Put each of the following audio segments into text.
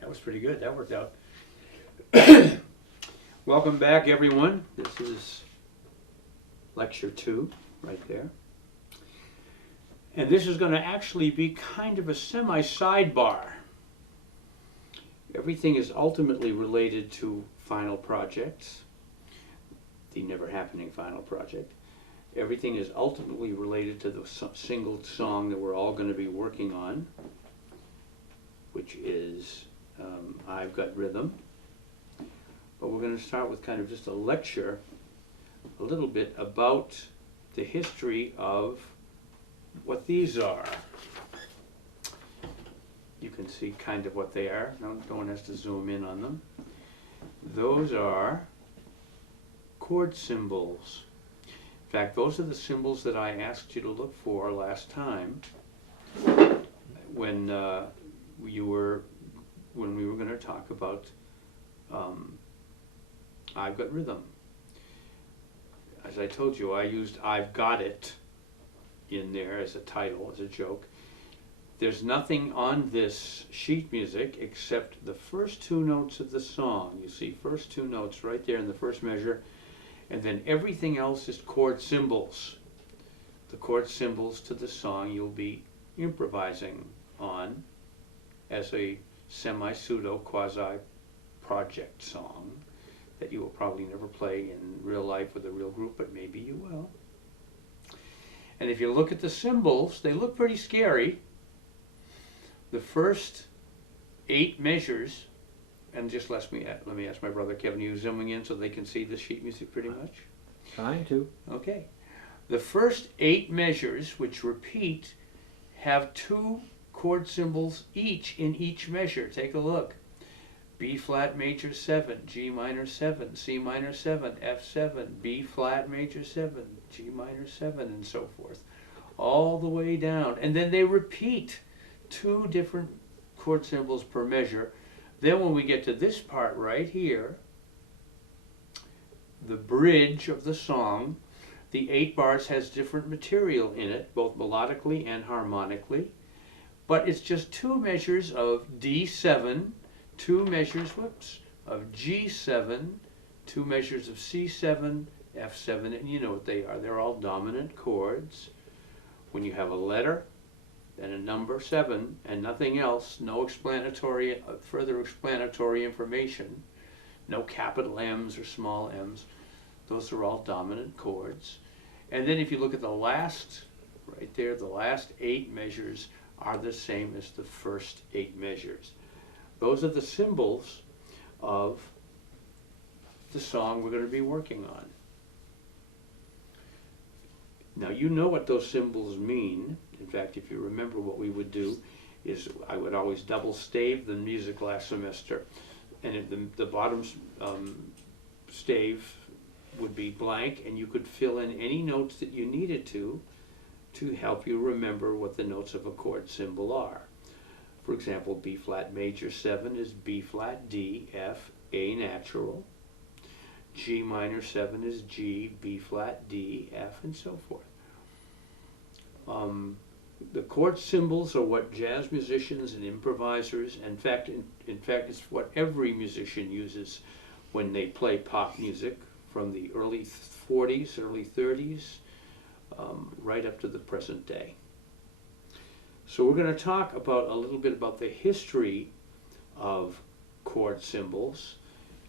That was pretty good. That worked out. Welcome back, everyone. This is lecture 2 right there. And this is going to actually be kind of a semi-sidebar. Everything is ultimately related to final projects, the never happening final project. Everything is ultimately related to the single song that we're all going to be working on, which is I've Got Rhythm. But we're going to start with kind of just a lecture, a little bit about the history of what these are. You can see kind of what they are. No one has to zoom in on them. Those are chord symbols. In fact, those are the symbols that I asked you to look for last time when we were going to talk about I've Got Rhythm. As I told you, I used I've Got It in there as a title, as a joke. There's nothing on this sheet music except the first 2 notes of the song. You see first 2 notes right there in the first measure, and then everything else is chord symbols. The chord symbols to the song you'll be improvising on as a semi-pseudo quasi-project song that you will probably never play in real life with a real group, but maybe you will. And if you look at the symbols, they look pretty scary. The first 8 measures, and just let me ask my brother Kevin, are you zooming in so they can see the sheet music pretty much? Trying to. Okay. The first 8 measures, which repeat, have 2 chord symbols each in each measure. Take a look. B flat major 7, G minor 7, C minor 7, F7, B flat major 7, G minor 7, and so forth. All the way down. And then they repeat 2 different chord symbols per measure. Then when we get to this part right here, the bridge of the song, the 8 bars has different material in it, both melodically and harmonically. But it's just 2 measures of D7, 2 measures, of G7, 2 measures of C7, F7, and you know what they are. They're all dominant chords. When you have a letter and a number 7 and nothing else, no further explanatory information, no capital M's or small m's, those are all dominant chords. And then if you look at the last, right there, the last 8 measures are the same as the first 8 measures. Those are the symbols of the song we're going to be working on. Now you know what those symbols mean. In fact, if you remember, what we would do is I would always double stave the music last semester, and if the bottom stave would be blank, and you could fill in any notes that you needed to help you remember what the notes of a chord symbol are. For example, B flat major 7 is B flat D, F, A natural. G minor 7 is G, B flat D, F, and so forth. The chord symbols are what jazz musicians and improvisers, in fact, it's what every musician uses when they play pop music from the early 40s, early 30s, right up to the present day. So we're going to talk a little bit about the history of chord symbols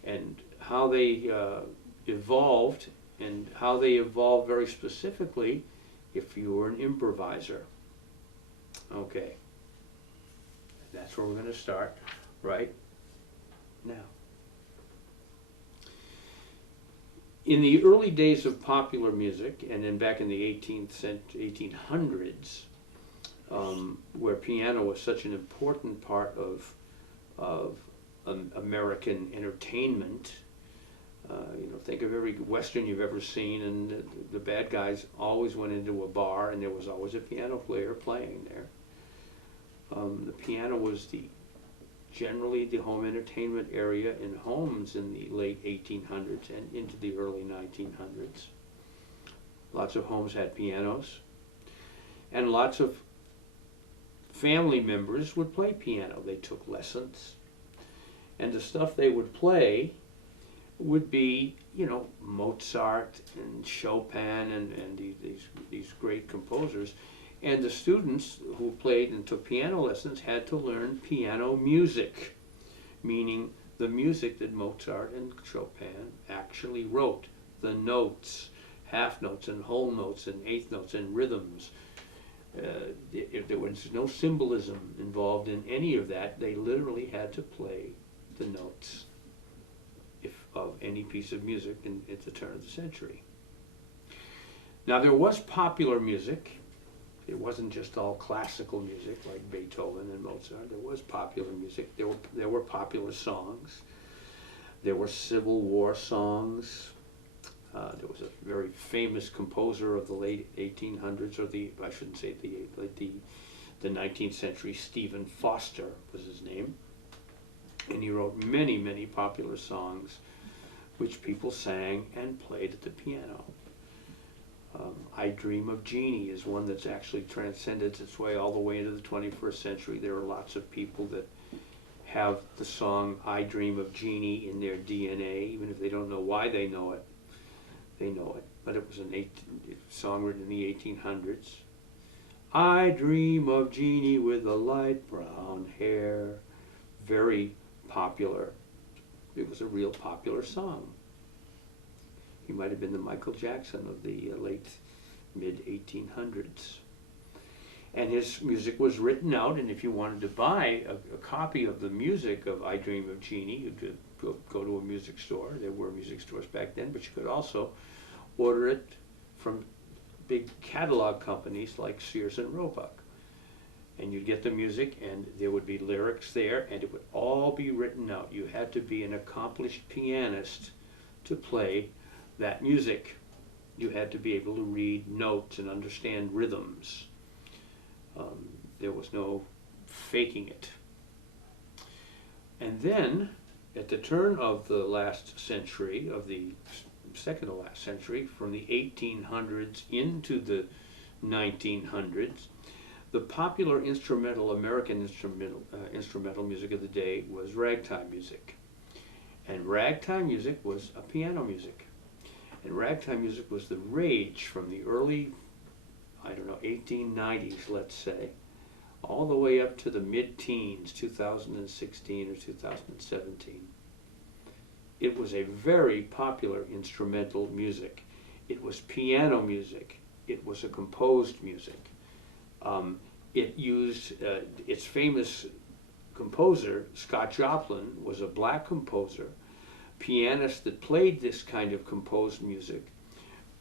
and how they evolved, and how they evolved very specifically if you were an improviser. Okay, that's where we're going to start right now. In the early days of popular music, and then back in the 1800s, where piano was such an important part of American entertainment. Think of every Western you've ever seen, and the bad guys always went into a bar, and there was always a piano player playing there. The piano was generally the home entertainment area in homes in the late 1800s and into the early 1900s. Lots of homes had pianos, and lots of family members would play piano. They took lessons, and the stuff they would play would be, Mozart and Chopin and these great composers. And the students who played and took piano lessons had to learn piano music, meaning the music that Mozart and Chopin actually wrote, the notes, half notes and whole notes and eighth notes and rhythms. If there was no symbolism involved in any of that, they literally had to play the notes of any piece of music at the turn of the century. Now, there was popular music. It wasn't just all classical music like Beethoven and Mozart. There was popular music. There were popular songs. There were Civil War songs. There was a very famous composer of the late 1800s, or I shouldn't say the 19th century, Stephen Foster was his name. And he wrote many, many popular songs which people sang and played at the piano. I Dream of Jeannie is one that's actually transcended its way all the way into the 21st century. There are lots of people that have the song I Dream of Jeannie in their DNA, even if they don't know why they know it. They know it. But it was a song written in the 1800s. I dream of Jeannie with the light brown hair. Very popular. It was a real popular song. He might have been the Michael Jackson of the late mid-1800s. And his music was written out, and if you wanted to buy a copy of the music of I Dream of Jeannie, you could go to a music store. There were music stores back then, but you could also order it from big catalog companies like Sears and Roebuck. And you'd get the music, and there would be lyrics there, and it would all be written out. You had to be an accomplished pianist to play that music. You had to be able to read notes and understand rhythms. There was no faking it. And then, at the turn of the last century, of the second to last century, from the 1800s into the 1900s, the popular American instrumental music of the day was ragtime music. And ragtime music was a piano music. And ragtime music was the rage from the early, 1890s, let's say, all the way up to the mid-teens, 2016 or 2017. It was a very popular instrumental music. It was piano music. It was a composed music. It used, its famous composer, Scott Joplin, was a black composer, pianist that played this kind of composed music,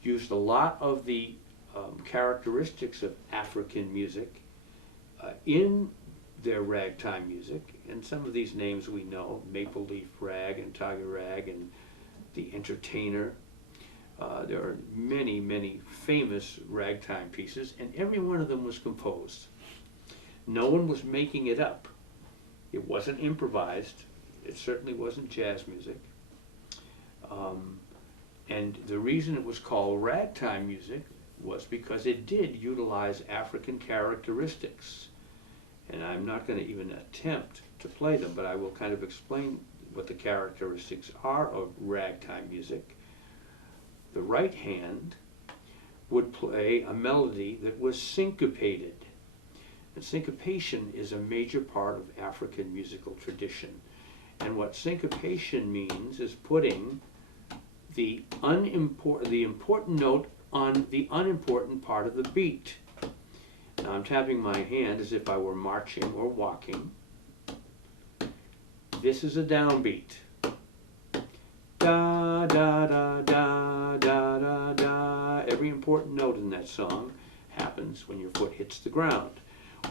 used a lot of the characteristics of African music in their ragtime music, and some of these names we know, Maple Leaf Rag and Tiger Rag and The Entertainer. There are many, many famous ragtime pieces, and every one of them was composed. No one was making it up. It wasn't improvised. It certainly wasn't jazz music. And the reason it was called ragtime music was because it did utilize African characteristics. And I'm not going to even attempt to play them, but I will kind of explain what the characteristics are of ragtime music. The right hand would play a melody that was syncopated. And syncopation is a major part of African musical tradition. And what syncopation means is putting the important note on the unimportant part of the beat. Now I'm tapping my hand as if I were marching or walking. This is a downbeat. Da, da, da, da, da, da, da. Every important note in that song happens when your foot hits the ground.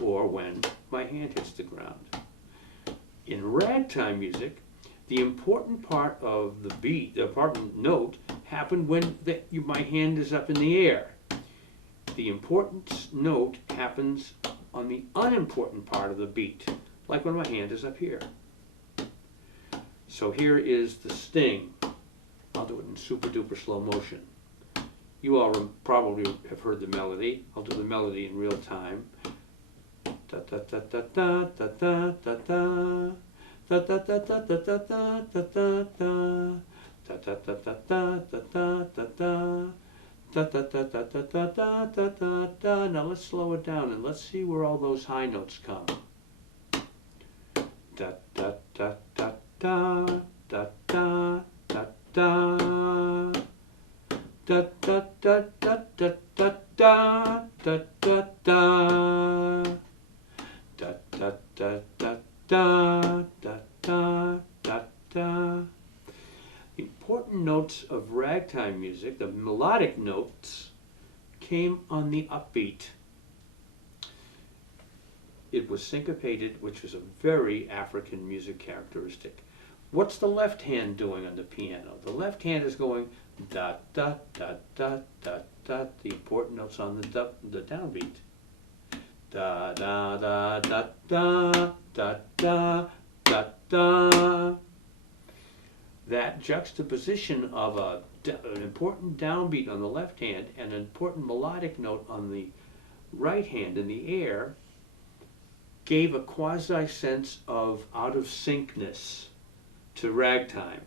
or when my hand hits the ground. In ragtime music, the important part of the beat, the important note, happened when my hand is up in the air. The important note happens on the unimportant part of the beat, like when my hand is up here. So here is the sting. I'll do it in super duper slow motion. You all probably have heard the melody. I'll do the melody in real time. Da da da da da da da da da. Da da da da da da da da da da. Da da da da da da da da da. Da da da da da da da da da da. Now let's slow it down and let's see where all those high notes come. Da da da da da da da da da. Da da da da da da da da da da. Da da da da da da da da da. The important notes of ragtime music, the melodic notes, came on the upbeat. It was syncopated, which was a very African music characteristic. What's the left hand doing on the piano? The left hand is going da da da da da da. The important notes on the downbeat. Da da da da da da da da da. That juxtaposition of an important downbeat on the left hand and an important melodic note on the right hand in the air gave a quasi sense of out of syncness to ragtime.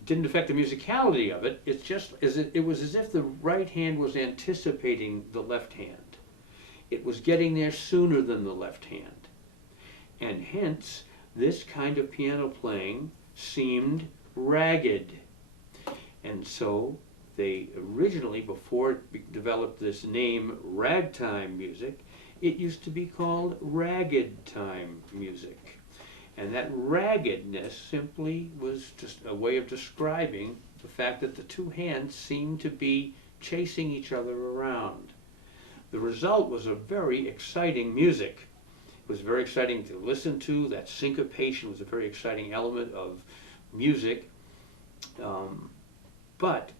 It didn't affect the musicality of it. It's just it was as if the right hand was anticipating the left hand. It was getting there sooner than the left hand. And hence, this kind of piano playing seemed ragged. And so they originally, before it developed this name ragtime music, it used to be called ragged time music. And that raggedness simply was just a way of describing the fact that the two hands seemed to be chasing each other around. The result was a very exciting music. It was very exciting to listen to. That syncopation was a very exciting element of music. But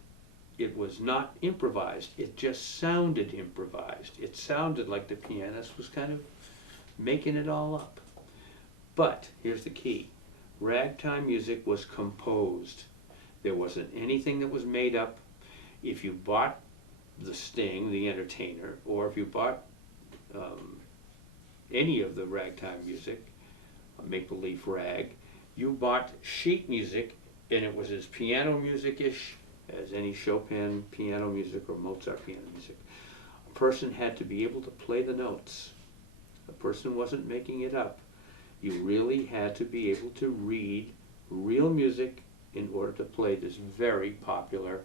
it was not improvised. It just sounded improvised. It sounded like the pianist was kind of making it all up. But here's the key. Ragtime music was composed. There wasn't anything that was made up. If you bought the Sting, the entertainer, or if you bought any of the ragtime music, make-believe rag, you bought sheet music, and it was as piano music-ish as any Chopin piano music or Mozart piano music. A person had to be able to play the notes. A person wasn't making it up. You really had to be able to read real music in order to play this very popular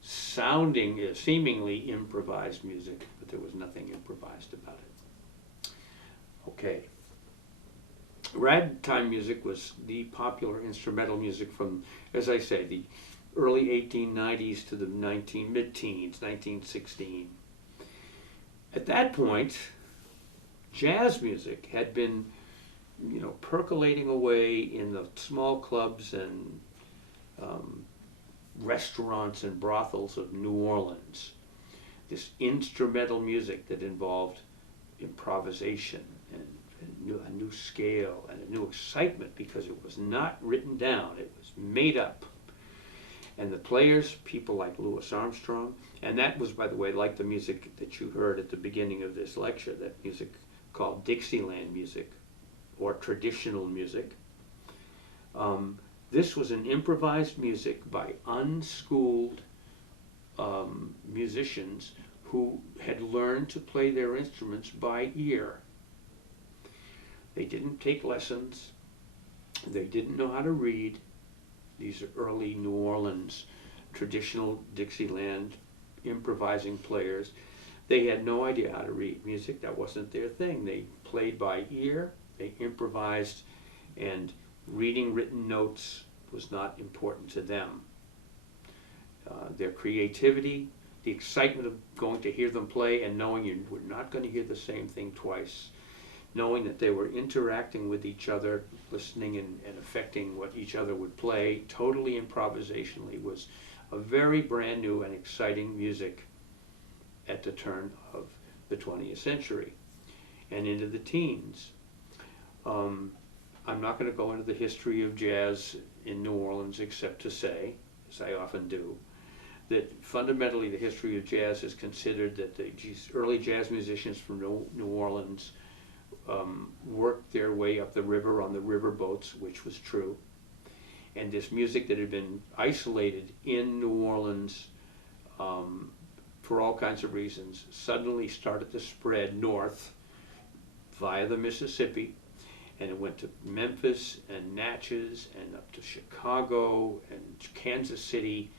sounding, seemingly improvised music, but there was nothing improvised about it. Okay. Ragtime music was the popular instrumental music from, as I say, the early 1890s to the mid-teens, 1916. At that point, jazz music had been, percolating away in the small clubs and restaurants and brothels of New Orleans. This instrumental music that involved improvisation and a new scale and a new excitement because it was not written down, it was made up. And the players, people like Louis Armstrong, and that was, by the way, like the music that you heard at the beginning of this lecture, that music called Dixieland music or traditional music. This was an improvised music by unschooled musicians who had learned to play their instruments by ear. They didn't take lessons. They didn't know how to read. These are early New Orleans traditional Dixieland improvising players. They had no idea how to read music. That wasn't their thing. They played by ear. They improvised, and reading written notes was not important to them. Their creativity the excitement of going to hear them play and knowing you were not going to hear the same thing twice, knowing that they were interacting with each other, listening and affecting what each other would play, totally improvisationally, was a very brand new and exciting music at the turn of the 20th century and into the teens. I'm not going to go into the history of jazz in New Orleans except to say, as I often do, that fundamentally the history of jazz is considered that the early jazz musicians from New Orleans worked their way up the river on the river boats, which was true. And this music that had been isolated in New Orleans for all kinds of reasons suddenly started to spread north via the Mississippi, and it went to Memphis and Natchez and up to Chicago and Kansas City,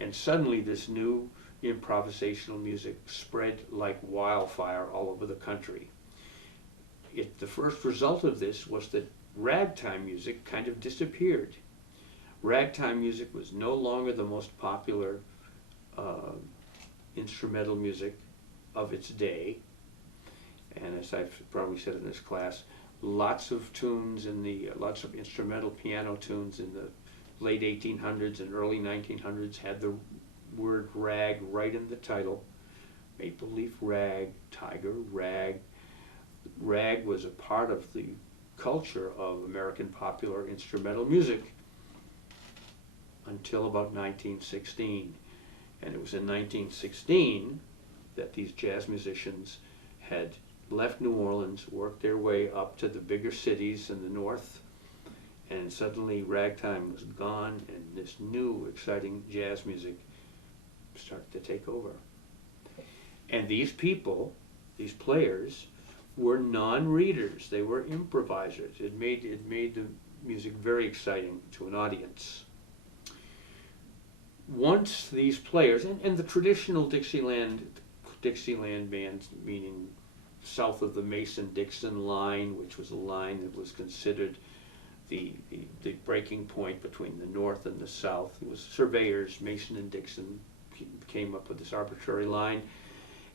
and suddenly this new improvisational music spread like wildfire all over the country. The first result of this was that ragtime music kind of disappeared. Ragtime music was no longer the most popular instrumental music of its day, and as I've probably said in this class, lots of instrumental piano tunes in the late 1800s and early 1900s had the word rag right in the title. Maple leaf rag, tiger rag. Rag was a part of the culture of American popular instrumental music until about 1916. And it was in 1916 that these jazz musicians had left New Orleans, worked their way up to the bigger cities in the north, and suddenly ragtime was gone, and this new exciting jazz music started to take over. And these people, these players, were non-readers. They were improvisers. It made the music very exciting to an audience. Once these players, and the traditional Dixieland bands, meaning south of the Mason-Dixon line, which was a line that was considered the breaking point between the North and the South. It was surveyors, Mason and Dixon, came up with this arbitrary line,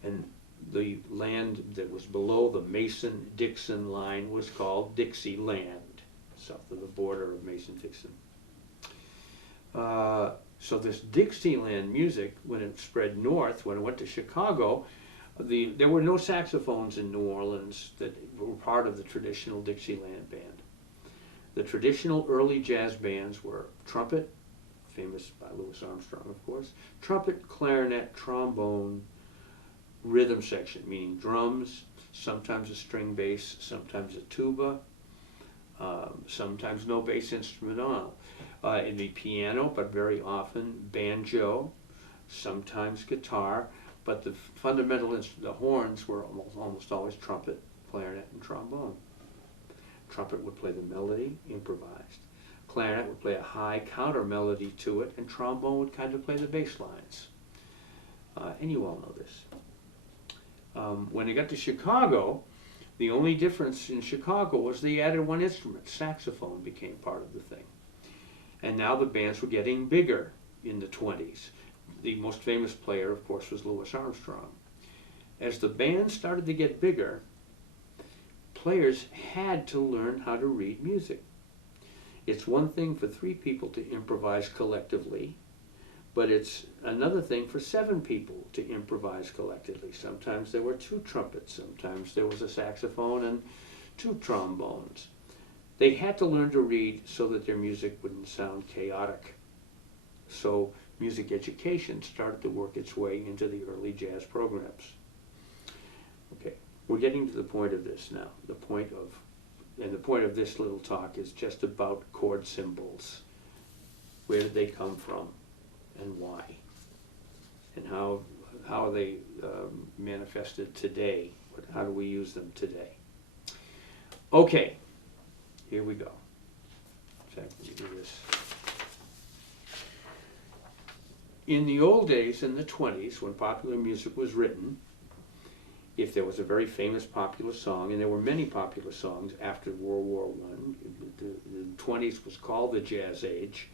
and the land that was below the Mason-Dixon line was called Dixieland, south of the border of Mason-Dixon. So this Dixieland music, when it spread north, when it went to Chicago, there were no saxophones in New Orleans that were part of the traditional Dixieland band. The traditional early jazz bands were trumpet, famous by Louis Armstrong, of course, trumpet, clarinet, trombone, rhythm section, meaning drums, sometimes a string bass, sometimes a tuba, sometimes no bass instrument at all. In the piano, but very often banjo, sometimes guitar, but the fundamental the horns were almost always trumpet, clarinet, and trombone. Trumpet would play the melody, improvised. Clarinet would play a high counter melody to it, and trombone would kind of play the bass lines. And you all know this. When they got to Chicago, the only difference in Chicago was they added one instrument. Saxophone became part of the thing. And now the bands were getting bigger in the 20s. The most famous player, of course, was Louis Armstrong. As the band started to get bigger, players had to learn how to read music. It's one thing for 3 people to improvise collectively, but it's another thing for 7 people to improvise collectively. Sometimes there were 2 trumpets, sometimes there was a saxophone and 2 trombones. They had to learn to read so that their music wouldn't sound chaotic. So music education started to work its way into the early jazz programs. Okay, we're getting to the point of this now. The point of this little talk is just about chord symbols. Where did they come from, and why, and how are they manifested today? How do we use them today? Okay, here we go. In fact, let me do this. In the old days, in the 20s, when popular music was written, if there was a very famous popular song, and there were many popular songs after World War I, the 20s was called the Jazz Age.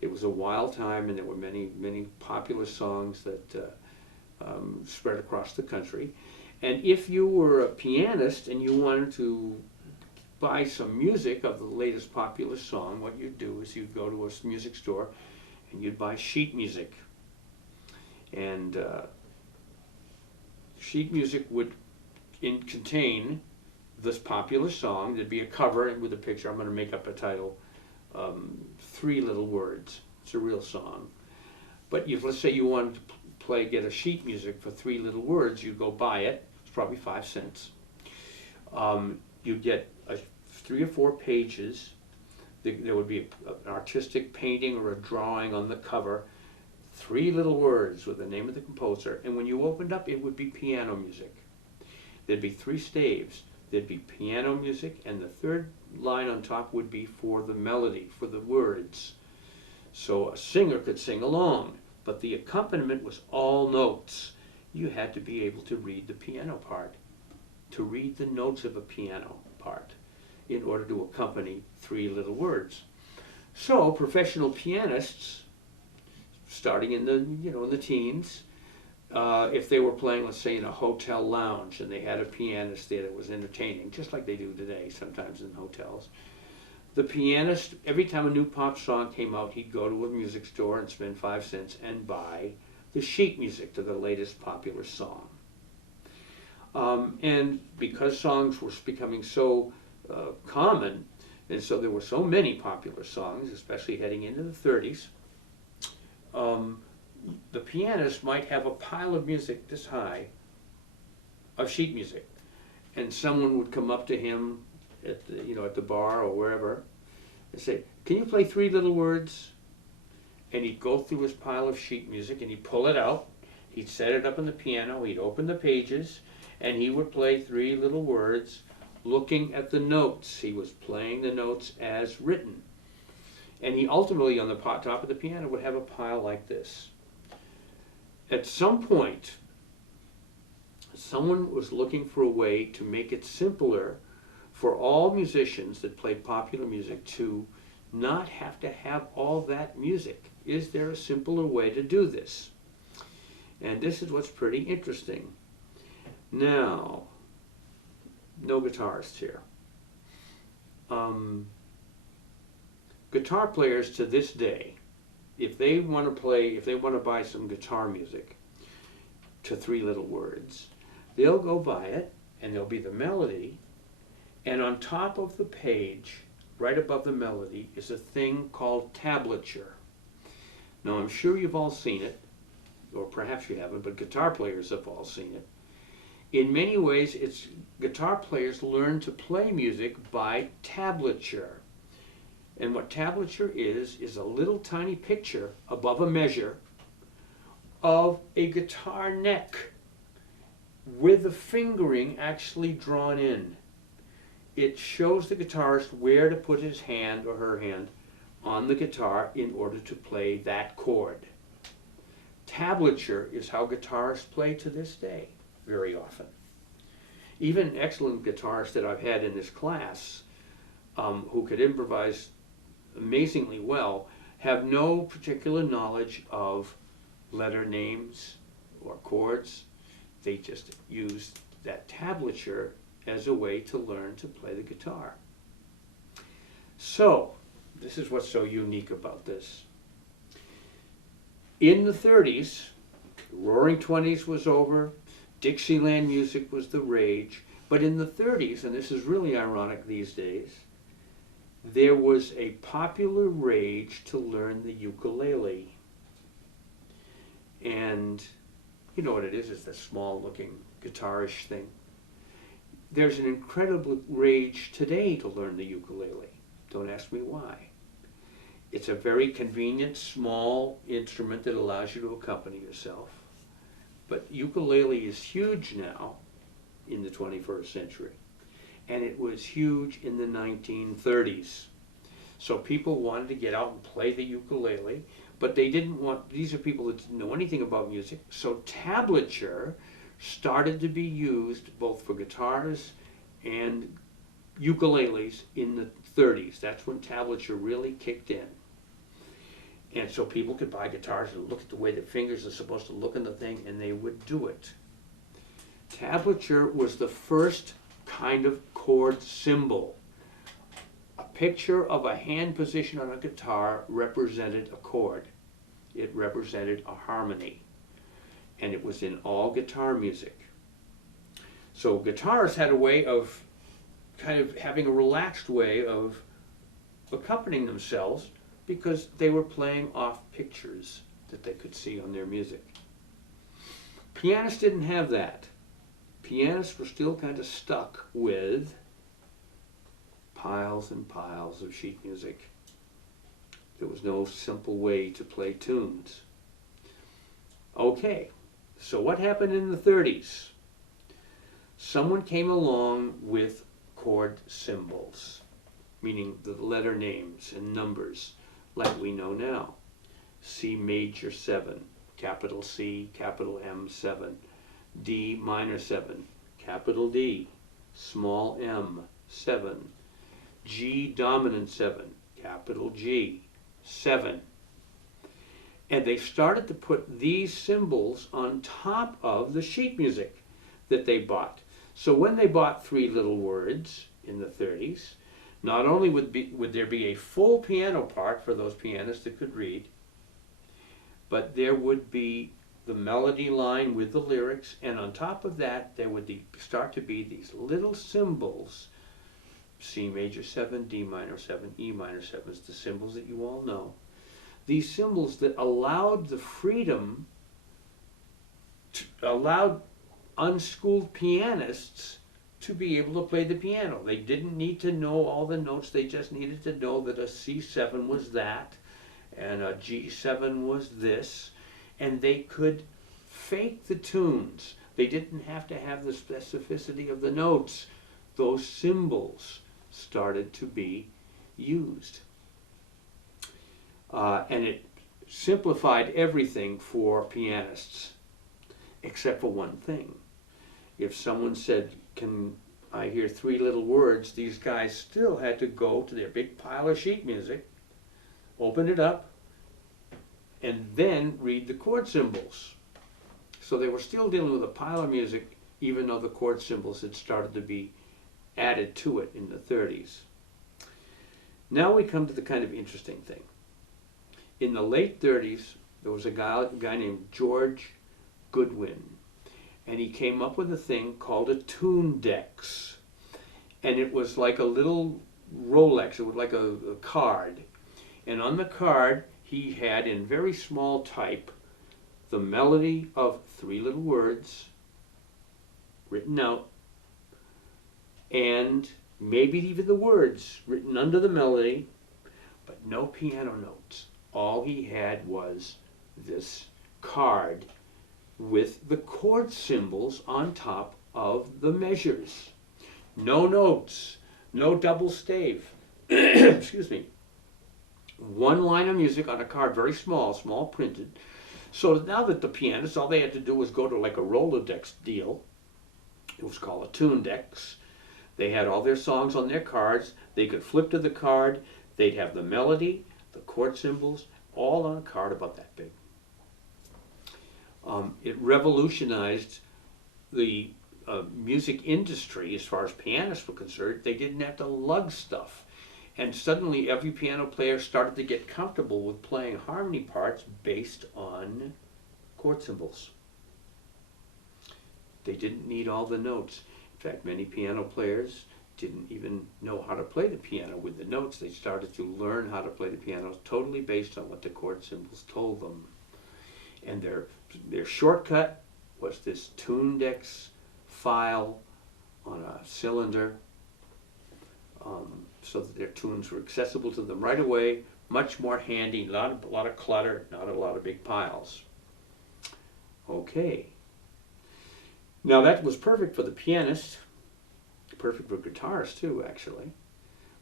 It was a wild time, and there were many popular songs that spread across the country. And if you were a pianist and you wanted to buy some music of the latest popular song, what you'd do is you'd go to a music store and you'd buy sheet music. And sheet music would contain this popular song. There'd be a cover with a picture. I'm going to make up a title. 3 little words. It's a real song. But let's say you wanted to get a sheet music for 3 little words. You go buy it. It's probably 5 cents. You get 3 or 4 pages. There would be an artistic painting or a drawing on the cover. 3 little words with the name of the composer. And when you opened up, it would be piano music. There'd be 3 staves. There'd be piano music, and the 3rd line on top would be for the melody, for the words. So a singer could sing along, but the accompaniment was all notes. You had to be able to read the piano part, to read the notes of a piano part, in order to accompany 3 little words. So professional pianists, starting in the in the teens, if they were playing, let's say, in a hotel lounge and they had a pianist there that was entertaining, just like they do today sometimes in hotels, the pianist, every time a new pop song came out, he'd go to a music store and spend 5 cents and buy the sheet music to the latest popular song. And because songs were becoming so common, and so there were so many popular songs, especially heading into the 30s, the pianist might have a pile of music this high, of sheet music, and someone would come up to him at the at the bar or wherever and say, "Can you play 3 little words?" And he'd go through his pile of sheet music and he'd pull it out, he'd set it up on the piano, he'd open the pages, and he would play 3 little words, looking at the notes. He was playing the notes as written. And he ultimately, on the top of the piano, would have a pile like this. At some point, someone was looking for a way to make it simpler for all musicians that played popular music to not have to have all that music. Is there a simpler way to do this? And this is what's pretty interesting. Now, no guitarists here. Guitar players to this day, if they want to buy some guitar music to 3 little words, they'll go buy it, and there'll be the melody, and on top of the page, right above the melody, is a thing called tablature. Now, I'm sure you've all seen it, or perhaps you haven't, but guitar players have all seen it. In many ways, guitar players learn to play music by tablature. And what tablature is a little tiny picture above a measure of a guitar neck with the fingering actually drawn in. It shows the guitarist where to put his hand or her hand on the guitar in order to play that chord. Tablature is how guitarists play to this day, very often. Even excellent guitarists that I've had in this class who could improvise amazingly well have no particular knowledge of letter names or chords. They just use that tablature as a way to learn to play the guitar. So, this is what's so unique about this. In the 30s, the Roaring 20s was over, Dixieland music was the rage, but in the 30s, and this is really ironic these days, there was a popular rage to learn the ukulele. And you know what it is? It's that small-looking guitarish thing. There's an incredible rage today to learn the ukulele. Don't ask me why. It's a very convenient, small instrument that allows you to accompany yourself. But ukulele is huge now in the 21st century. And it was huge in the 1930s. So people wanted to get out and play the ukulele, but they didn't want, these are people that didn't know anything about music, so tablature started to be used both for guitars and ukuleles in the 30s. That's when tablature really kicked in. And so people could buy guitars and look at the way the fingers are supposed to look in the thing, and they would do it. Tablature was the first kind of chord symbol. A picture of a hand position on a guitar represented a chord. It represented a harmony. And it was in all guitar music. So guitarists had a way of kind of having a relaxed way of accompanying themselves because they were playing off pictures that they could see on their music. Pianists didn't have that. Pianists were still kind of stuck with piles and piles of sheet music. There was no simple way to play tunes. Okay, so what happened in the 30s? Someone came along with chord symbols, meaning the letter names and numbers, like we know now. C major 7, capital C, capital M 7, D minor 7, capital D, small m 7, G dominant 7, capital G 7. And they started to put these symbols on top of the sheet music that they bought. So when they bought Three Little Words in the 30s, not only would there be a full piano part for those pianists that could read, but there would be the melody line with the lyrics, and on top of that there would start to be these little symbols. C major 7, D minor 7, E minor 7 is the symbols that you all know. These symbols that allowed the freedom, allowed unschooled pianists to be able to play the piano. They didn't need to know all the notes, they just needed to know that a C7 was that, and a G7 was this, and they could fake the tunes. They didn't have to have the specificity of the notes. Those symbols started to be used. And it simplified everything for pianists, except for one thing. If someone said, "Can I hear Three Little Words?" these guys still had to go to their big pile of sheet music, open it up, and then read the chord symbols. So they were still dealing with a pile of music, even though the chord symbols had started to be added to it in the 30s. Now we come to the kind of interesting thing. In the late 30s, there was a guy named George Goodwin, and he came up with a thing called a tune dex. And it was like a little Rolex, it was like a card. And on the card, he had in very small type the melody of Three Little Words written out, and maybe even the words written under the melody, but no piano notes. All he had was this card with the chord symbols on top of the measures. No notes, no double stave. Excuse me. One line of music on a card, very small, small printed. So now that the pianists, all they had to do was go to like a Rolodex deal. It was called a tune dex. They had all their songs on their cards. They could flip to the card. They'd have the melody, the chord symbols, all on a card about that big. It revolutionized the music industry as far as pianists were concerned. They didn't have to lug stuff. And suddenly every piano player started to get comfortable with playing harmony parts based on chord symbols. They didn't need all the notes. In fact, many piano players didn't even know how to play the piano with the notes. They started to learn how to play the piano totally based on what the chord symbols told them. And their shortcut was this tune dex file on a cylinder, so that their tunes were accessible to them right away, much more handy, a lot of clutter, not a lot of big piles. Okay. Now that was perfect for the pianist, perfect for guitarists too, actually.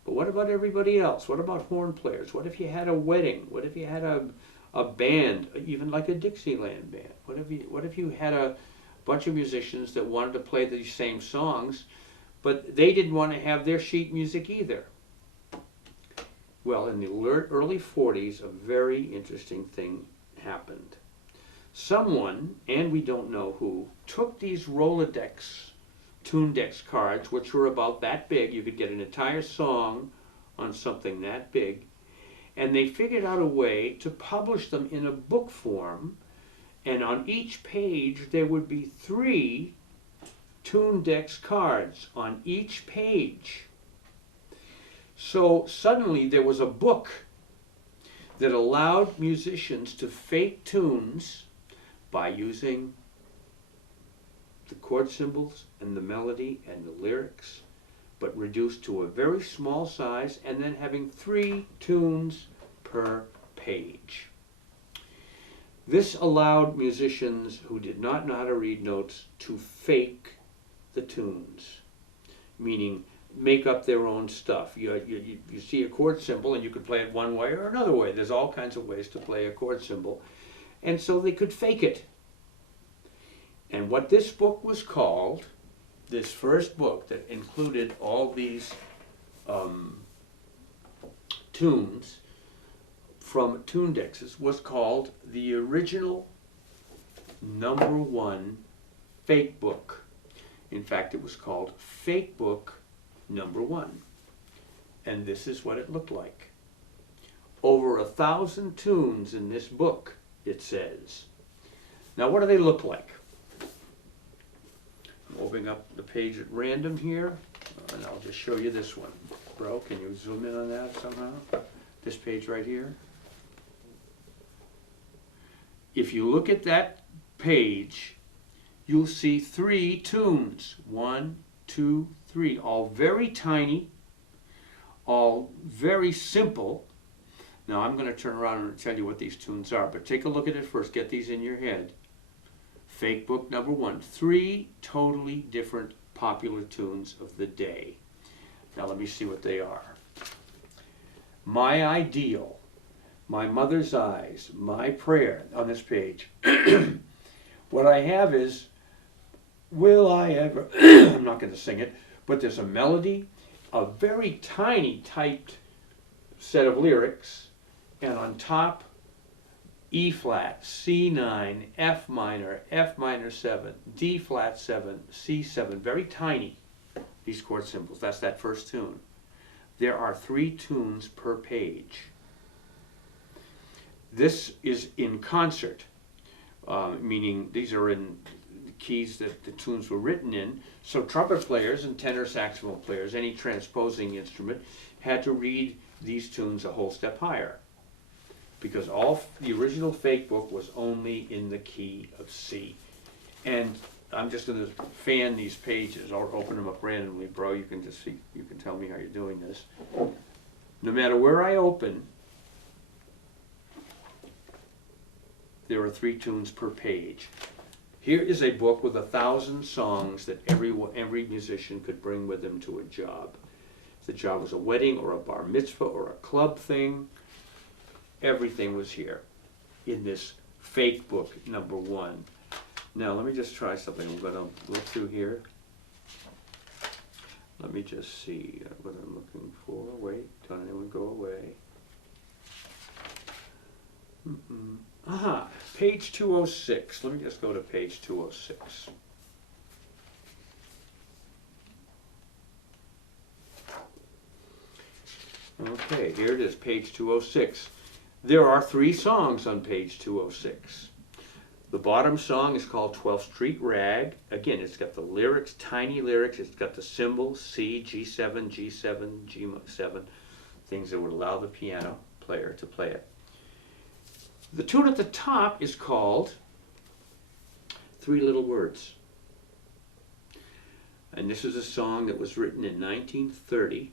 But what about everybody else? What about horn players? What if you had a wedding? What if you had a band, even like a Dixieland band? What if you had a bunch of musicians that wanted to play these same songs, but they didn't want to have their sheet music either? Well, in the early 40s, a very interesting thing happened. Someone, and we don't know who, took these Rolodex Tundex cards, which were about that big. You could get an entire song on something that big. And they figured out a way to publish them in a book form. And on each page, there would be 3 Tundex cards on each page. So suddenly there was a book that allowed musicians to fake tunes by using the chord symbols and the melody and the lyrics, but reduced to a very small size, and then having 3 tunes per page. This allowed musicians who did not know how to read notes to fake the tunes, meaning make up their own stuff. You see a chord symbol and you could play it one way or another way. There's all kinds of ways to play a chord symbol. And so they could fake it. And what this book was called, this first book that included all these tunes from Tundexes, was called the original #1 fake book. In fact, it was called Fake Book #1. And this is what it looked like. Over 1,000 tunes in this book, it says. Now, what do they look like? I'm opening up the page at random here, and I'll just show you this one. Bro, can you zoom in on that somehow? This page right here. If you look at that page, you'll see 3 tunes. 1, 2, 3, all very tiny, all very simple. Now I'm going to turn around and tell you what these tunes are, but take a look at it first. Get these in your head. Fake Book #1. 3 totally different popular tunes of the day. Now let me see what they are. My Ideal, My Mother's Eyes, My Prayer on this page. What I have is, Will I Ever, I'm not going to sing it, but there's a melody, a very tiny typed set of lyrics, and on top, E flat, C9, F minor 7, D flat 7, C7, very tiny, these chord symbols. That's that first tune. There are 3 tunes per page. This is in concert, meaning these are in keys that the tunes were written in. So trumpet players and tenor saxophone players, any transposing instrument, had to read these tunes a whole step higher, because the original Fake Book was only in the key of C. And I'm just going to fan these pages or open them up randomly, bro. You can just see, you can tell me how you're doing this. No matter where I open, there are 3 tunes per page. Here is a book with 1,000 songs that every musician could bring with them to a job. If the job was a wedding or a bar mitzvah or a club thing, everything was here in this Fake Book #1. Now let me just try something. I'm going to look through here. Let me just see what I'm looking for. Wait, don't anyone go away. Aha, page 206. Let me just go to page 206. Okay, here it is, page 206. There are 3 songs on page 206. The bottom song is called 12th Street Rag. Again, it's got the lyrics, tiny lyrics. It's got the symbols, C, G7, G7, G7, things that would allow the piano player to play it. The tune at the top is called 3 Little Words. And this is a song that was written in 1930.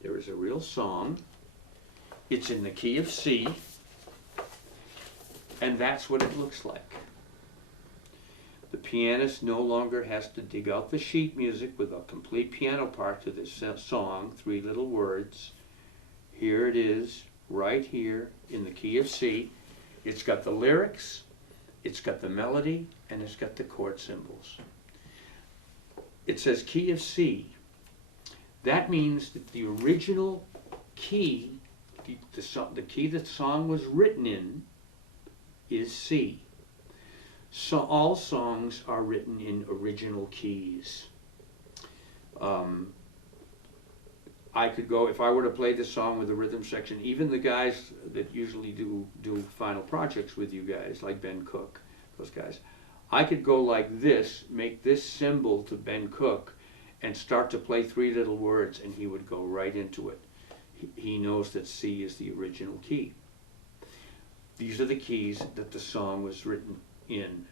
There is a real song. It's in the key of C. And that's what it looks like. The pianist no longer has to dig out the sheet music with a complete piano part to this song, 3 Little Words. Here it is, right here in the key of C. It's got the lyrics, it's got the melody, and it's got the chord symbols. It says key of C. That means that the original key, the key that the song was written in is C. So all songs are written in original keys. I could go, if I were to play this song with the rhythm section, even the guys that usually do final projects with you guys, like Ben Cook, those guys, I could go like this, make this symbol to Ben Cook, and start to play Three Little Words, and he would go right into it. He knows that C is the original key. These are the keys that the song was written in.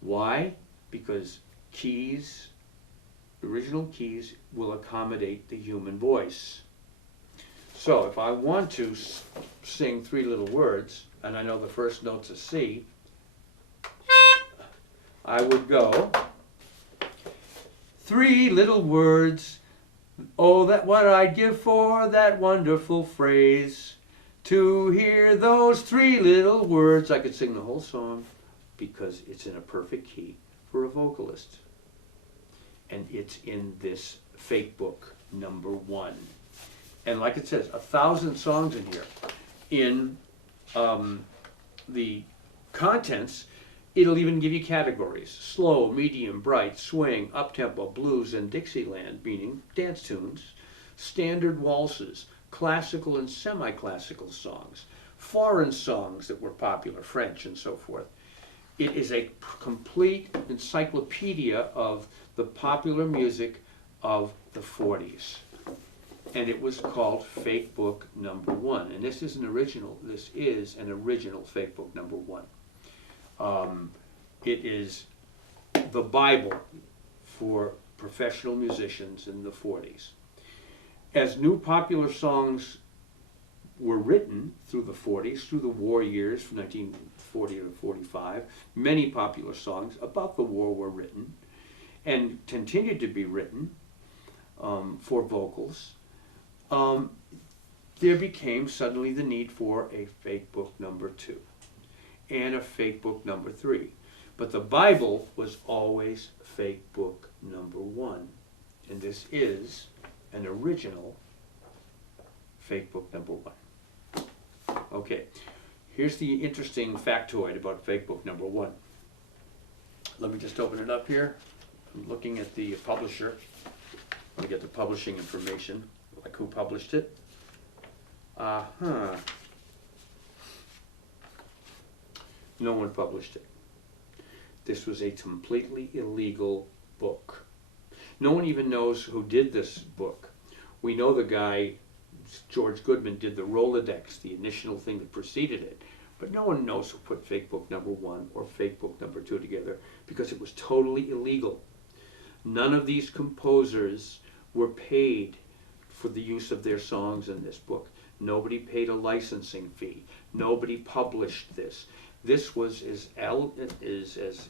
Why? Because keys, original keys, will accommodate the human voice. So if I want to sing Three Little Words, and I know the first note's a C, I would go, three little words, oh, that what I'd give for that wonderful phrase, to hear those three little words. I could sing the whole song because it's in a perfect key for a vocalist. And it's in this fake book, #1. And like it says, 1,000 songs in here. In the contents, it'll even give you categories: slow, medium, bright, swing, up-tempo, blues, and Dixieland, meaning dance tunes, standard waltzes, classical and semi-classical songs, foreign songs that were popular, French and so forth. It is a complete encyclopedia of the popular music of the 40s. And it was called Fake Book #1. And this is an original. This is an original Fake Book #1. It is the Bible for professional musicians in the 40s. As new popular songs were written through the 40s, through the war years, from 1940 to 45, many popular songs about the war were written and continued to be written for vocals. There became suddenly the need for a Fake Book #2 and a Fake Book #3. But the Bible was always Fake Book #1. And this is an original Fake Book #1. Okay, here's the interesting factoid about Fake Book #1. Let me just open it up here. I'm looking at the publisher. Let me get the publishing information, like who published it. No one published it. This was a completely illegal book. No one even knows who did this book. We know the guy, George Goodman, did the Rolodex, the initial thing that preceded it. But no one knows who put Fake Book #1 or Fake Book #2 together, because it was totally illegal. None of these composers were paid for the use of their songs in this book. Nobody paid a licensing fee. Nobody published this. This was as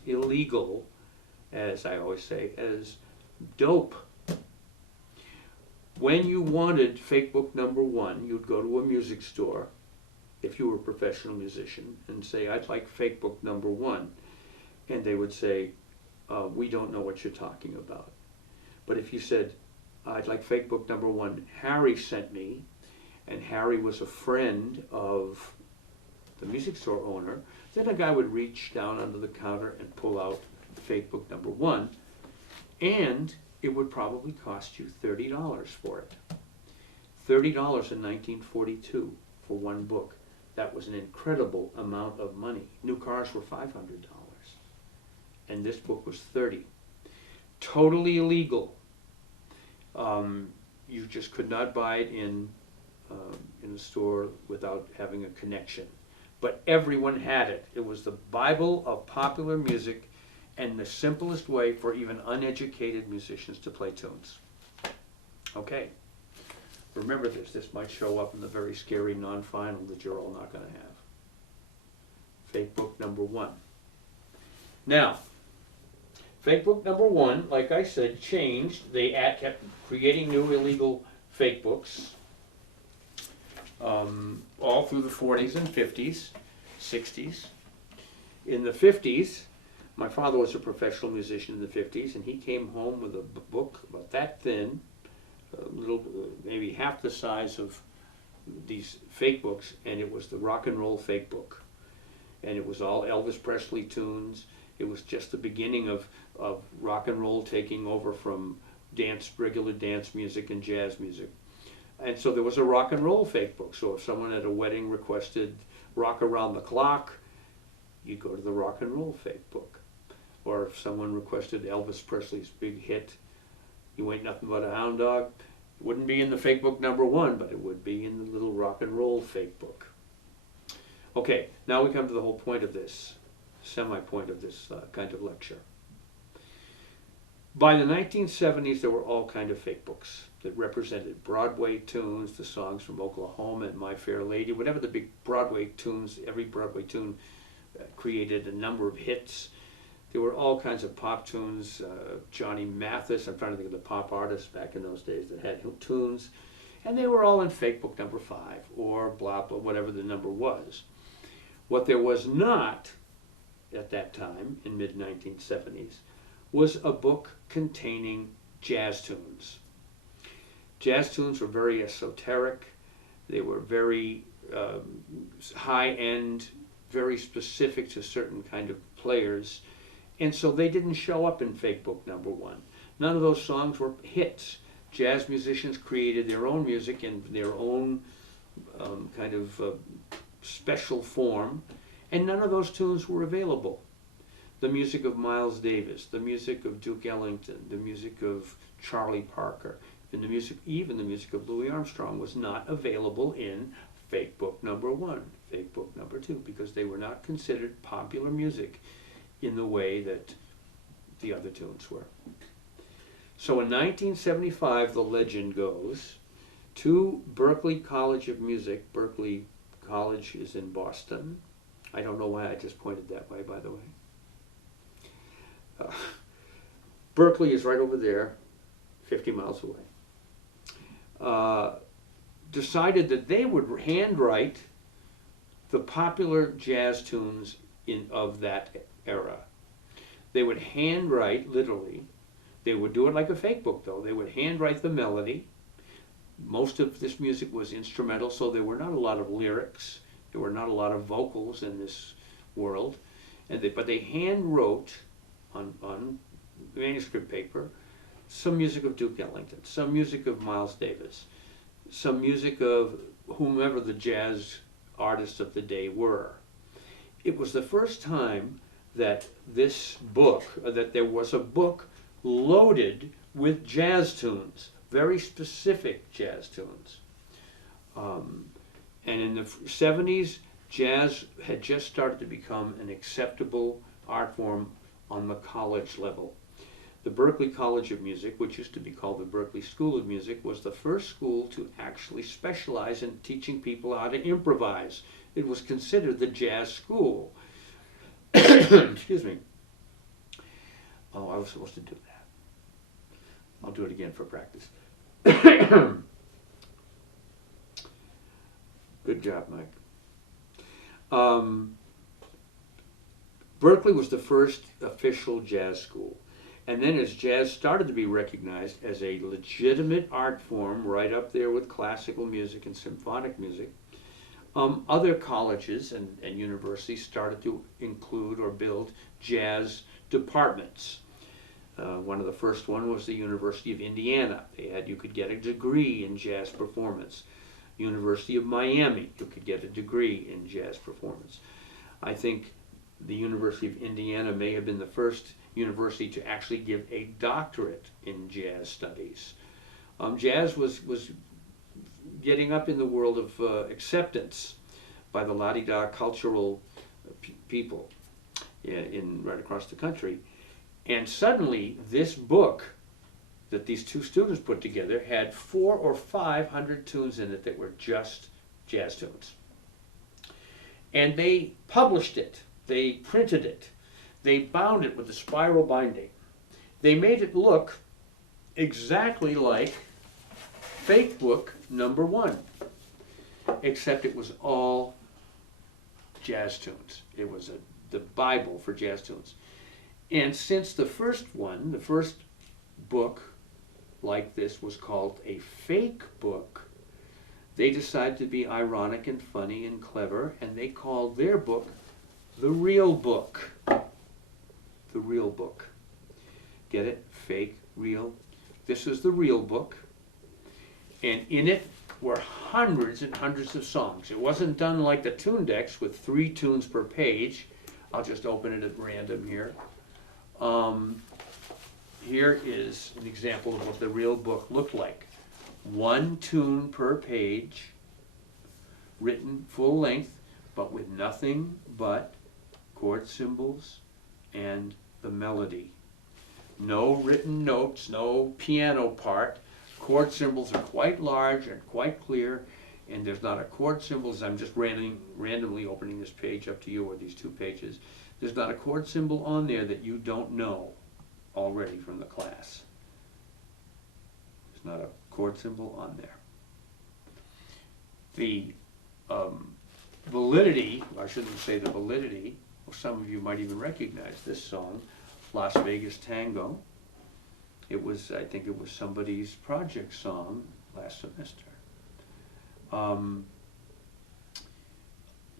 illegal, as I always say, as dope. When you wanted Fake Book #1, you'd go to a music store, if you were a professional musician, and say, I'd like Fake Book #1. And they would say, we don't know what you're talking about. But if you said, I'd like Fake Book #1, Harry sent me, and Harry was a friend of the music store owner, then a guy would reach down under the counter and pull out Fake Book #1, and it would probably cost you $30 for it. $30 in 1942 for one book. That was an incredible amount of money. New cars were $500, and this book was $30. Totally illegal. You just could not buy it in a store without having a connection. But everyone had it. It was the Bible of popular music, and the simplest way for even uneducated musicians to play tunes. Okay, remember this. This might show up in the very scary non-final that you're all not going to have. Fake Book #1. Now, Fake Book #1, like I said, changed. They kept creating new illegal fake books all through the 40s and 50s, 60s. In the 50s, my father was a professional musician in the 50s, and he came home with a book about that thin, a little, maybe half the size of these fake books, and it was the rock and roll fake book. And it was all Elvis Presley tunes. It was just the beginning of rock and roll taking over from regular dance music and jazz music. And so there was a rock and roll fake book. So if someone at a wedding requested Rock Around the Clock, you go to the rock and roll fake book. Or if someone requested Elvis Presley's big hit, You Ain't Nothing But a Hound Dog, it wouldn't be in the fake book #1, but it would be in the little rock and roll fake book. Okay, now we come to the whole point of this, semi-point of this kind of lecture. By the 1970s, there were all kinds of fake books that represented Broadway tunes, the songs from Oklahoma and My Fair Lady, whatever the big Broadway tunes, every Broadway tune created a number of hits. There were all kinds of pop tunes, Johnny Mathis, I'm trying to think of the pop artists back in those days that had tunes, and they were all in fake book #5, or blah, blah, whatever the number was. What there was not at that time, in mid-1970s, was a book containing jazz tunes. Jazz tunes were very esoteric, they were very high-end, very specific to certain kind of players, and so they didn't show up in fake book #1. None of those songs were hits. Jazz musicians created their own music in their own kind of special form, and none of those tunes were available. The music of Miles Davis, the music of Duke Ellington, the music of Charlie Parker, and even the music of Louis Armstrong was not available in fake book #1, fake book #2, because they were not considered popular music in the way that the other tunes were. So in 1975, the legend goes, to Berklee College of Music. Berklee College is in Boston. I don't know why I just pointed that way, by the way. Berklee is right over there, 50 miles away. Decided that they would handwrite the popular jazz tunes of that era. They would handwrite, literally, they would do it like a fake book though, they would handwrite the melody. Most of this music was instrumental, so there were not a lot of lyrics, there were not a lot of vocals in this world, but they hand wrote on manuscript paper some music of Duke Ellington, some music of Miles Davis, some music of whomever the jazz artists of the day were. It was the first time that that there was a book loaded with jazz tunes, very specific jazz tunes. And in the 70s, jazz had just started to become an acceptable art form on the college level. The Berklee College of Music, which used to be called the Berklee School of Music, was the first school to actually specialize in teaching people how to improvise. It was considered the jazz school. Excuse me. Oh, I was supposed to do that. I'll do it again for practice. Good job, Mike. Berklee was the first official jazz school. And then as jazz started to be recognized as a legitimate art form, right up there with classical music and symphonic music, other colleges and universities started to include or build jazz departments. One of the first one was the University of Indiana. You could get a degree in jazz performance. University of Miami, you could get a degree in jazz performance. I think the University of Indiana may have been the first university to actually give a doctorate in jazz studies. Jazz was getting up in the world of acceptance by the la-di-da cultural people right across the country. And suddenly this book that these two students put together had 400 or 500 tunes in it that were just jazz tunes. And they published it, they printed it, they bound it with a spiral binding. They made it look exactly like fake book #1, except it was all jazz tunes. It was the Bible for jazz tunes. And since the first book like this was called a fake book, They decided to be ironic and funny and clever, and they called their book The Real Book. The Real Book. Get it? Fake, real. This is The Real Book. And in it were hundreds and hundreds of songs. It wasn't done like the tune decks with 3 tunes per page. I'll just open it at random here. Here is an example of what The Real Book looked like. 1 tune per page, written full length, but with nothing but chord symbols and the melody. No written notes, no piano part. Chord symbols are quite large and quite clear, and there's not a chord symbols. I'm just randomly opening this page up to you, or these 2 pages. There's not a chord symbol on there that you don't know already from the class. There's not a chord symbol on there. The validity, I shouldn't say the validity, well, some of you might even recognize this song, Las Vegas Tango. It was, I think it was somebody's project song last semester.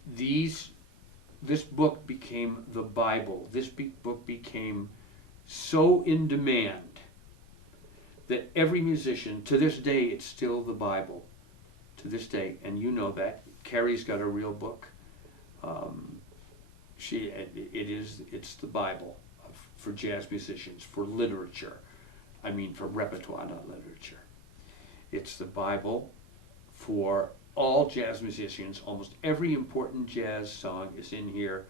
This book became the Bible. This book became so in demand that every musician, to this day, it's still the Bible. To this day, and you know that. Carrie's got a real book. It's the Bible for jazz musicians, for literature. I mean, for repertoire, not literature. It's the Bible for all jazz musicians. Almost every important jazz song is in here.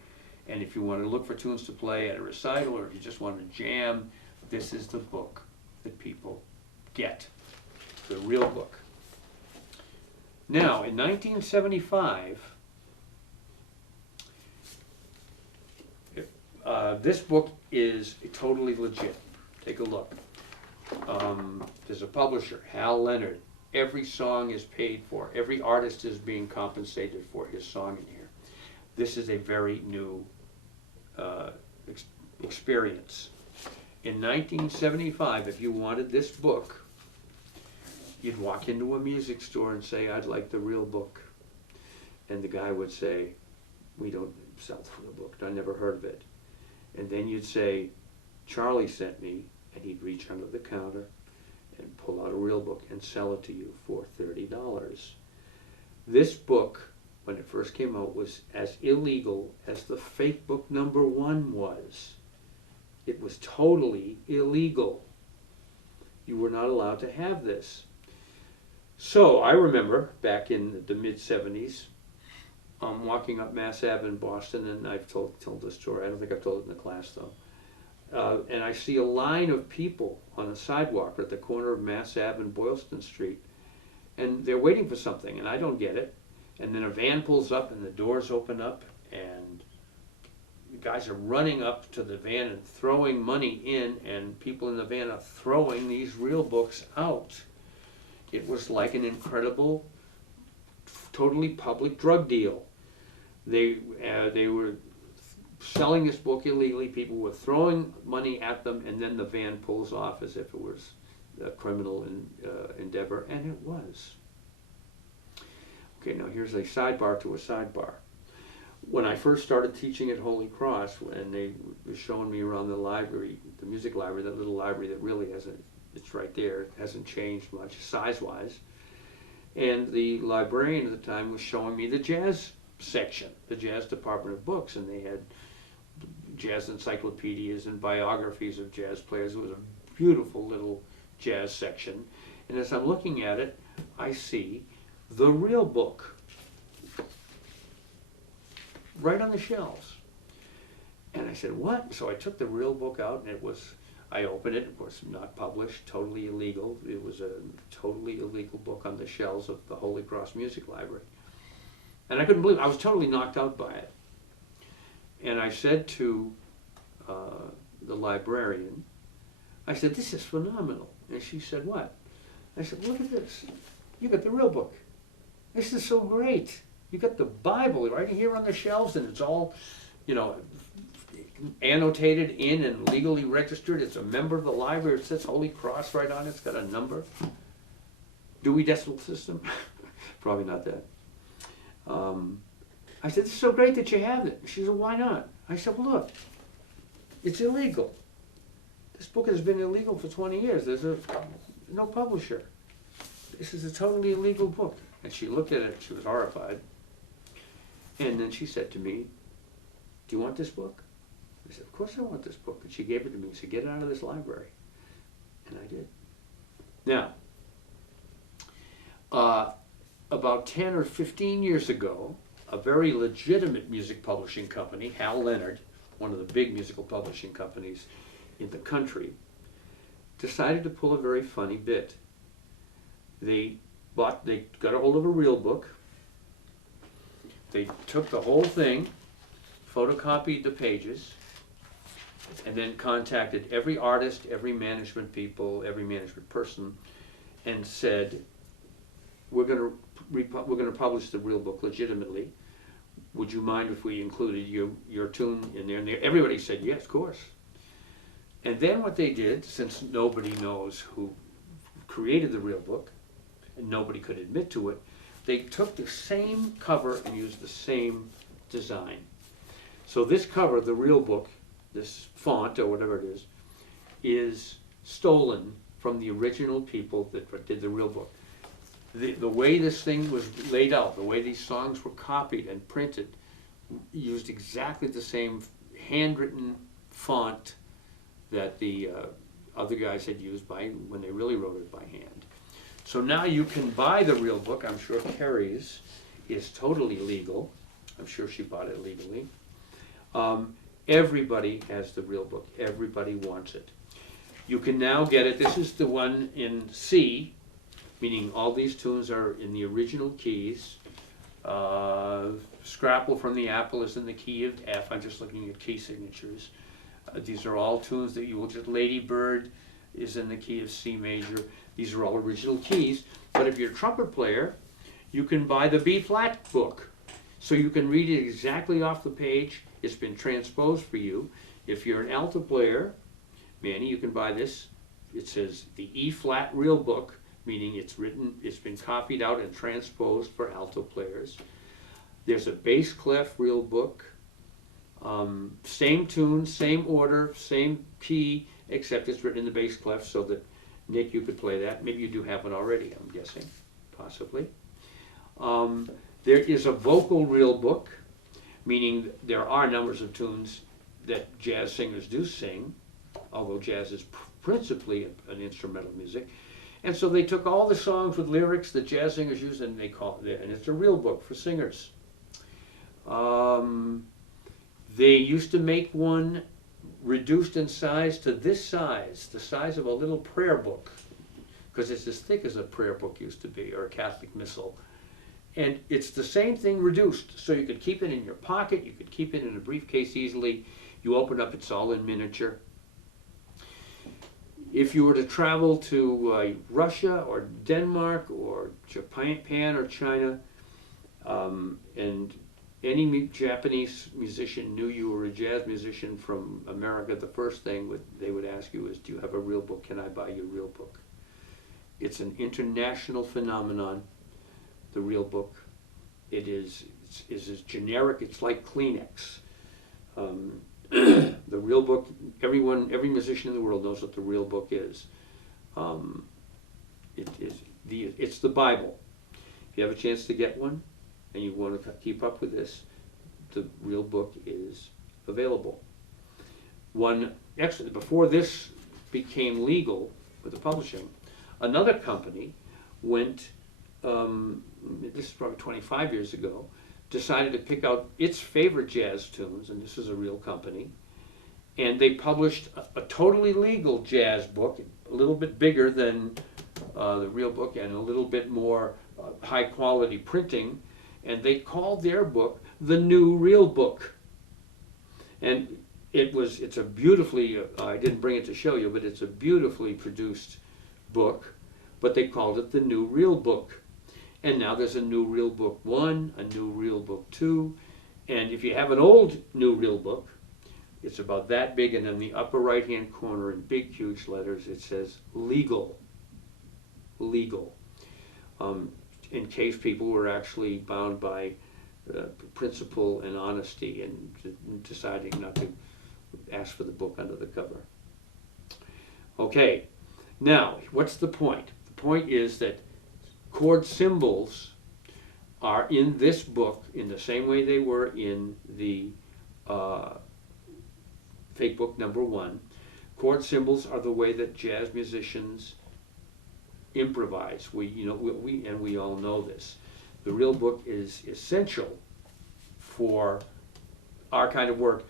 And if you want to look for tunes to play at a recital, or if you just want to jam, this is the book that people get. The Real Book. Now, in 1975, this book is totally legit. Take a look. There's a publisher, Hal Leonard. Every song is paid for. Every artist is being compensated for his song in here. This is a very new experience. In 1975, if you wanted this book, you'd walk into a music store and say, I'd like the Real Book. And the guy would say, we don't sell the book. I never heard of it. And then you'd say, Charlie sent me, and he'd reach under the counter and pull out a Real Book and sell it to you for $30. This book, when it first came out, was as illegal as the fake book #1 was. It was totally illegal. You were not allowed to have this. So I remember back in the mid-70s, walking up Mass Ave in Boston, and I've told this story. I don't think I've told it in the class though. And I see a line of people on the sidewalk at the corner of Mass Ave and Boylston Street, and they're waiting for something, and I don't get it. And then a van pulls up, and the doors open up, and the guys are running up to the van and throwing money in, and people in the van are throwing these Real Books out. It was like an incredible, totally public drug deal. They were selling this book illegally. People were throwing money at them, and then the van pulls off as if it was a criminal endeavor, and it was. Okay, now here's a sidebar to a sidebar. When I first started teaching at Holy Cross, and they were showing me around the library, the music library, that little library that really hasn't, it's right there, it hasn't changed much size-wise. And the librarian at the time was showing me the jazz section, the jazz department of books, and they had jazz encyclopedias and biographies of jazz players. It was a beautiful little jazz section. And as I'm looking at it, I see the Real Book right on the shelves. And I said, what? So I took the Real Book out, and it was, I opened it, of course not published, totally illegal. It was a totally illegal book on the shelves of the Holy Cross Music Library. And I couldn't believe it. I was totally knocked out by it. And I said to the librarian, I said, this is phenomenal. And she said, what? I said, look at this. You got the Real Book. This is so great. You got the Bible right here on the shelves, and it's all, you know, annotated in and legally registered. It's a member of the library. It says Holy Cross right on it. It's got a number. Dewey Decimal System. Probably not that. I said, "It's so great that you have it." She said, "Why not?" I said, "Well, look, it's illegal. This book has been illegal for 20 years. There's no publisher. This is a totally illegal book." And she looked at it, she was horrified. And then she said to me, "Do you want this book?" I said, "Of course I want this book." And she gave it to me and said, "Get it out of this library." And I did. Now, about 10 or 15 years ago, a very legitimate music publishing company, Hal Leonard, one of the big musical publishing companies in the country, decided to pull a very funny bit. They got a hold of a real book. They took the whole thing, photocopied the pages, and then contacted every artist, every management people, every management person, and said, we're going to publish the real book legitimately. Would you mind if we included your tune in there? And everybody said, yes, of course. And then what they did, since nobody knows who created the real book, and nobody could admit to it, they took the same cover and used the same design. So this cover, the real book, this font or whatever it is stolen from the original people that did the real book. The way this thing was laid out, the way these songs were copied and printed, used exactly the same handwritten font that the other guys had used when they really wrote it by hand. So now you can buy the real book. I'm sure Carrie's is totally legal. I'm sure she bought it legally. Everybody has the real book. Everybody wants it. You can now get it. This is the one in C, meaning all these tunes are in the original keys. Scrapple from the Apple is in the key of F. I'm just looking at key signatures. These are all tunes that you will just, Lady Bird is in the key of C major. These are all original keys. But if you're a trumpet player, you can buy the B flat book. So you can read it exactly off the page. It's been transposed for you. If you're an alto player, Manny, you can buy this. It says the E flat real book, meaning it's been copied out and transposed for alto players. There's a bass clef real book. Same tune, same order, same key, except it's written in the bass clef so that, Nick, you could play that. Maybe you do have one already, I'm guessing, possibly. There is a vocal real book, meaning there are numbers of tunes that jazz singers do sing, although jazz is principally an instrumental music. And so they took all the songs with lyrics that jazz singers use and they call it, and it's a real book for singers. They used to make one reduced in size to this size, the size of a little prayer book, because it's as thick as a prayer book used to be, or a Catholic missal. And it's the same thing reduced, so you could keep it in your pocket, you could keep it in a briefcase easily. You open up, it's all in miniature. If you were to travel to Russia or Denmark or Japan or China, and any Japanese musician knew you were a jazz musician from America, the first thing they would ask you is, do you have a real book? Can I buy your real book? It's an international phenomenon, the real book. It's as generic, it's like Kleenex. The real book, every musician in the world knows what the real book is. It's the Bible. If you have a chance to get one and you want to keep up with this, the real book is available. Before this became legal with the publishing, another company went, this is probably 25 years ago, decided to pick out its favorite jazz tunes, and this is a real company, and they published a totally legal jazz book, a little bit bigger than the real book and a little bit more high quality printing, and they called their book The New Real Book. And it's a beautifully, I didn't bring it to show you, but it's a beautifully produced book, but they called it The New Real Book. And now there's a New Real Book 1, a New Real Book 2, and if you have an old New Real Book, it's about that big, and in the upper right-hand corner in big, huge letters, it says legal. Legal. in case people were actually bound by principle and honesty and deciding not to ask for the book under the cover. Okay, now what's the point? The point is that chord symbols are in this book in the same way they were in the fake book #1. Chord symbols are the way that jazz musicians improvise. We all know this. The real book is essential for our kind of work.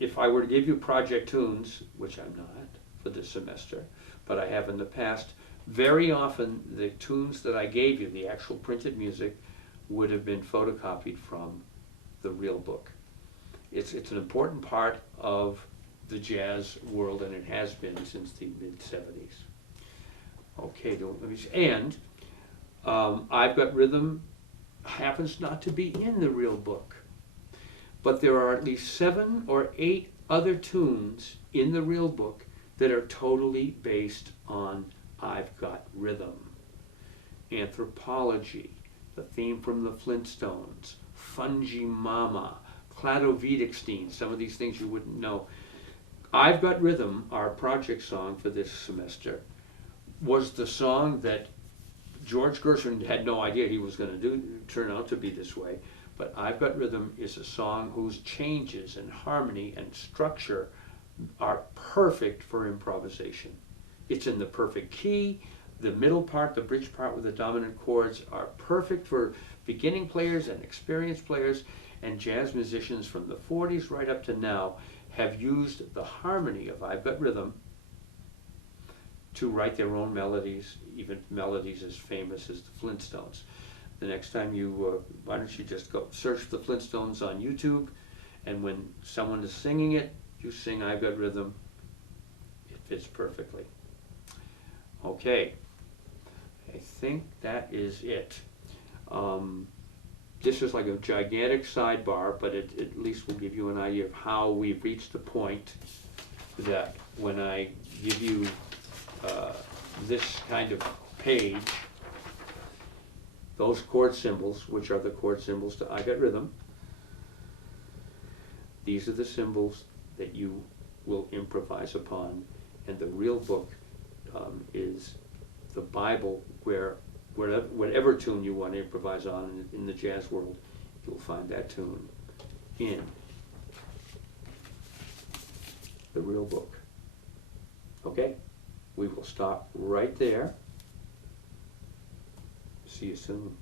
If I were to give you project tunes, which I'm not for this semester, but I have in the past, very often the tunes that I gave you, the actual printed music, would have been photocopied from the real book. It's an important part of the jazz world, and it has been since the mid-70s. Okay, and I've Got Rhythm happens not to be in the real book, but there are at least 7 or 8 other tunes in the real book that are totally based on I've Got Rhythm. Anthropology, the theme from the Flintstones, Fungi Mama, Kladovidextine, some of these things you wouldn't know. I've Got Rhythm, our project song for this semester, was the song that George Gershwin had no idea he was going to turn out to be this way. But I've Got Rhythm is a song whose changes and harmony and structure are perfect for improvisation. It's in the perfect key. The middle part, the bridge part with the dominant chords, are perfect for beginning players and experienced players, and jazz musicians from the 40s right up to now have used the harmony of I've Got Rhythm to write their own melodies, even melodies as famous as the Flintstones. The next time why don't you just go search the Flintstones on YouTube, and when someone is singing it, you sing I've Got Rhythm. It fits perfectly. Okay, I think that is it. This is like a gigantic sidebar, but it at least will give you an idea of how we've reached the point that when I give you this kind of page, those chord symbols, which are the chord symbols to I Got Rhythm, these are the symbols that you will improvise upon, and the real book is the Bible, where whatever tune you want to improvise on in the jazz world, you'll find that tune in the real book. Okay, we will stop right there. See you soon.